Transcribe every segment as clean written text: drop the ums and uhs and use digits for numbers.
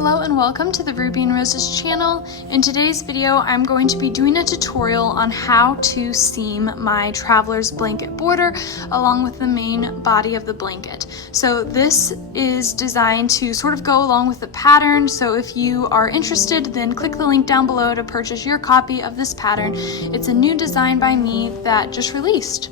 Hello and welcome to the Ruby and Roses channel. In today's video, I'm going to be doing a tutorial on how to seam my traveler's blanket border along with the main body of the blanket. So this is designed to sort of go along with the pattern. So if you are interested, then click the link down below to purchase your copy of this pattern. It's a new design by me that just released.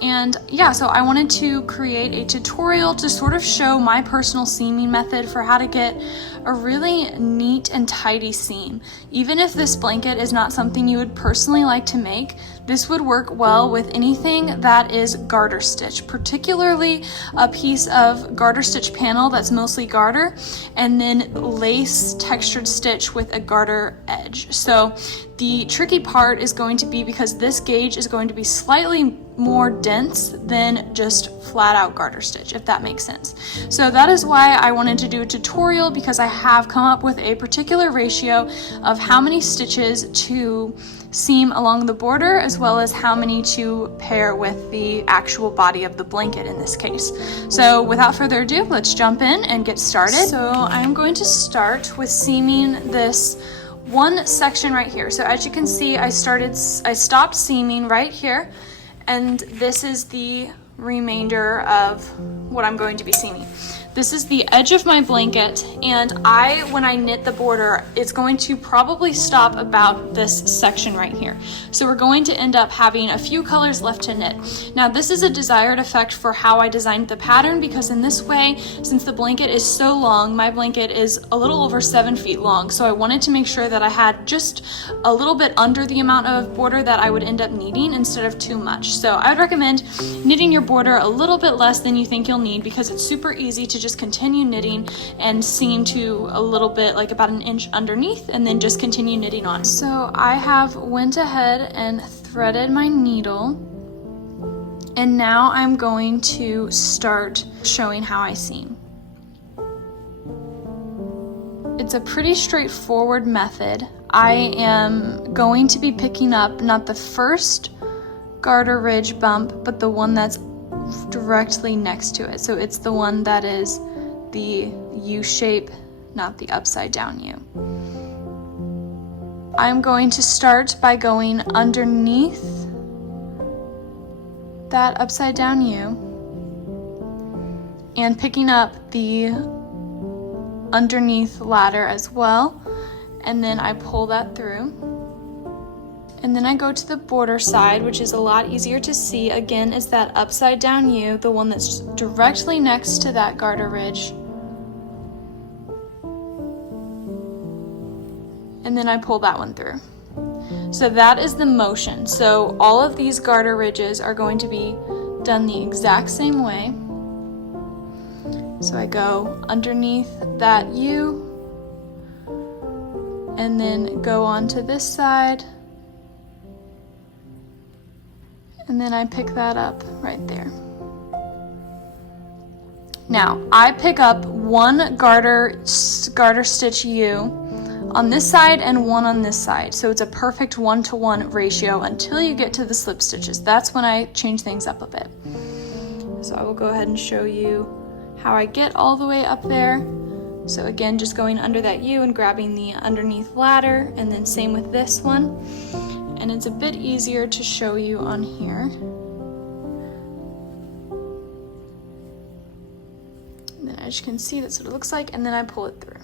And yeah, so I wanted to create a tutorial to sort of show my personal seaming method for how to get a really neat and tidy seam. Even if this blanket is not something you would personally like to make, this would work well with anything that is garter stitch, particularly a piece of garter stitch panel that's mostly garter, and then lace textured stitch with a garter edge. So the tricky part is going to be because this gauge is going to be slightly more dense than just flat out garter stitch, if that makes sense. So that is why I wanted to do a tutorial, because I have come up with a particular ratio of how many stitches to seam along the border, as well as how many to pair with the actual body of the blanket in this case. So without further ado, let's jump in and get started. So I'm going to start with seaming this one section right here. So as you can see, I stopped seaming right here, and this is the remainder of what I'm going to be seaming. This is the edge of my blanket, and when I knit the border, it's going to probably stop about this section right here. So we're going to end up having a few colors left to knit. Now this is a desired effect for how I designed the pattern, because in this way, since the blanket is so long, my blanket is a little over 7 feet long, so I wanted to make sure that I had just a little bit under the amount of border that I would end up needing instead of too much. So I would recommend knitting your border a little bit less than you think you'll need, because it's super easy to just continue knitting and seam to a little bit, like about an inch underneath, and then just continue knitting on. So I have went ahead and threaded my needle, and now I'm going to start showing how I seam. It's a pretty straightforward method. I am going to be picking up not the first garter ridge bump, but the one that's directly next to it. So it's the one that is the U shape, not the upside down U. I'm going to start by going underneath that upside down U and picking up the underneath ladder as well, and then I pull that through. And then I go to the border side, which is a lot easier to see. Again, is that upside down U, the one that's directly next to that garter ridge. And then I pull that one through. So that is the motion. So all of these garter ridges are going to be done the exact same way. So I go underneath that U, and then go on to this side, and then I pick that up right there. Now I pick up one garter stitch U on this side and one on this side, so it's a perfect 1-to-1 ratio until you get to the slip stitches. That's when I change things up a bit. So I will go ahead and show you how I get all the way up there. So again, just going under that U and grabbing the underneath ladder, and then same with this one. And it's a bit easier to show you on here. And then as you can see, that's what it looks like, and then I pull it through.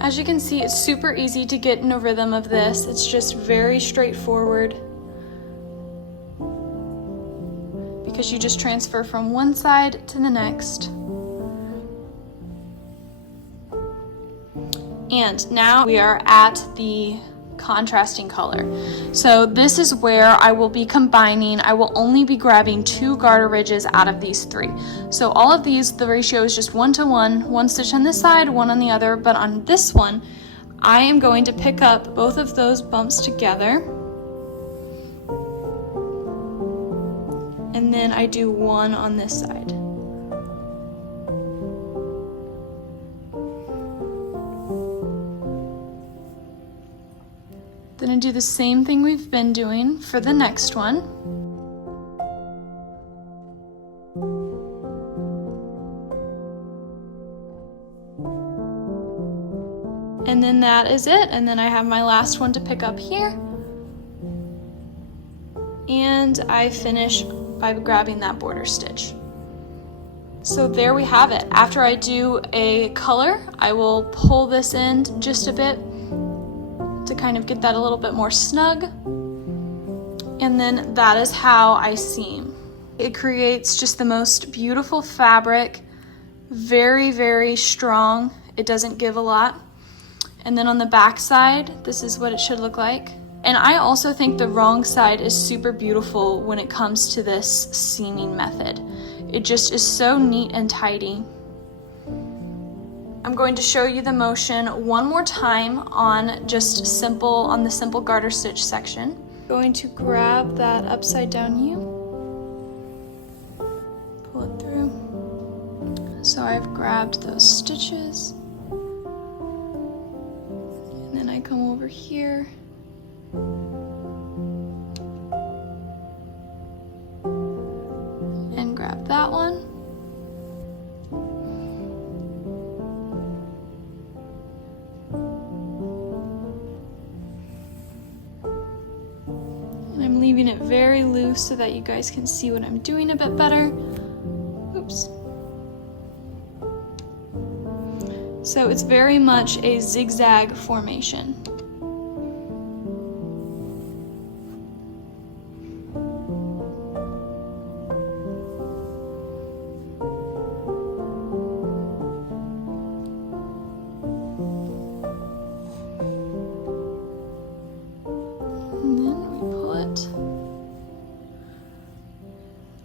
As you can see, it's super easy to get in a rhythm of this. It's just very straightforward, because you just transfer from one side to the next. And now we are at the contrasting color. So this is where I will be combining, I will only be grabbing 2 garter ridges out of these 3. So all of these, the ratio is just 1 to 1, 1 stitch on this side, 1 on the other, but on this one, I am going to pick up both of those bumps together. And then I do 1 on this side. Then I do the same thing we've been doing for the next one. And then that is it. And then I have my last one to pick up here. And I finish by grabbing that border stitch. So there we have it. After I do a color, I will pull this in just a bit to kind of get that a little bit more snug. And then that is how I seam. It creates just the most beautiful fabric, very, very strong. It doesn't give a lot. And then on the back side, this is what it should look like. And I also think the wrong side is super beautiful when it comes to this seaming method. It just is so neat and tidy. I'm going to show you the motion one more time on the simple garter stitch section. I'm going to grab that upside down U, pull it through. So I've grabbed those stitches, and then I come over here and grab that one. And I'm leaving it very loose so that you guys can see what I'm doing a bit better. Oops. So it's very much a zigzag formation.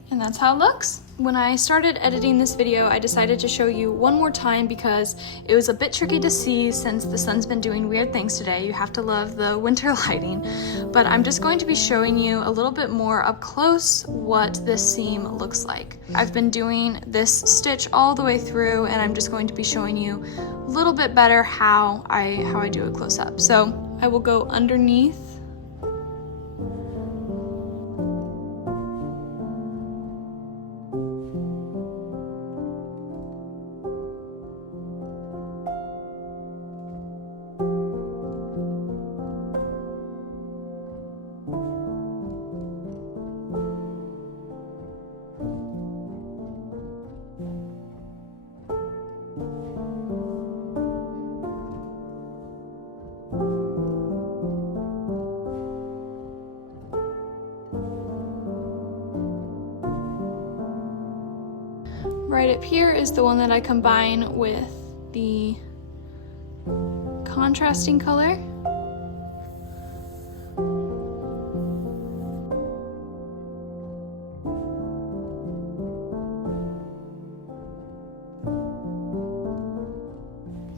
And that's how it looks. When I started editing this video, I decided to show you one more time because it was a bit tricky to see since the sun's been doing weird things today. You have to love the winter lighting. But I'm just going to be showing you a little bit more up close what this seam looks like. I've been doing this stitch all the way through, and I'm just going to be showing you a little bit better how I do it close up. So I will go underneath . Right up here is the one that I combine with the contrasting color.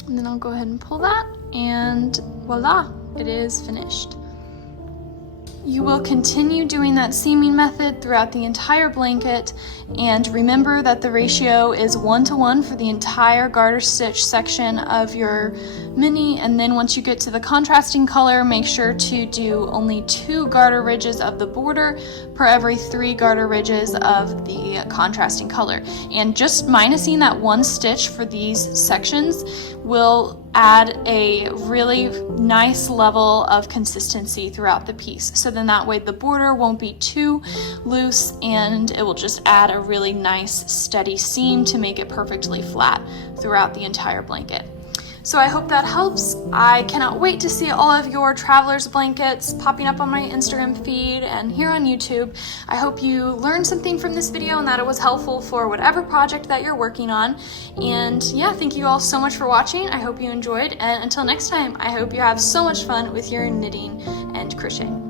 And then I'll go ahead and pull that, and voila, it is finished. You will continue doing that seaming method throughout the entire blanket, and remember that the ratio is 1 to 1 for the entire garter stitch section of your mini, and then once you get to the contrasting color, make sure to do only 2 garter ridges of the border per every 3 garter ridges of the contrasting color. And just minusing that 1 stitch for these sections will add a really nice level of consistency throughout the piece. So then that way the border won't be too loose, and it will just add a really nice steady seam to make it perfectly flat throughout the entire blanket. So I hope that helps. I cannot wait to see all of your traveler's blankets popping up on my Instagram feed and here on YouTube. I hope you learned something from this video and that it was helpful for whatever project that you're working on. And yeah, thank you all so much for watching. I hope you enjoyed, and until next time, I hope you have so much fun with your knitting and crocheting.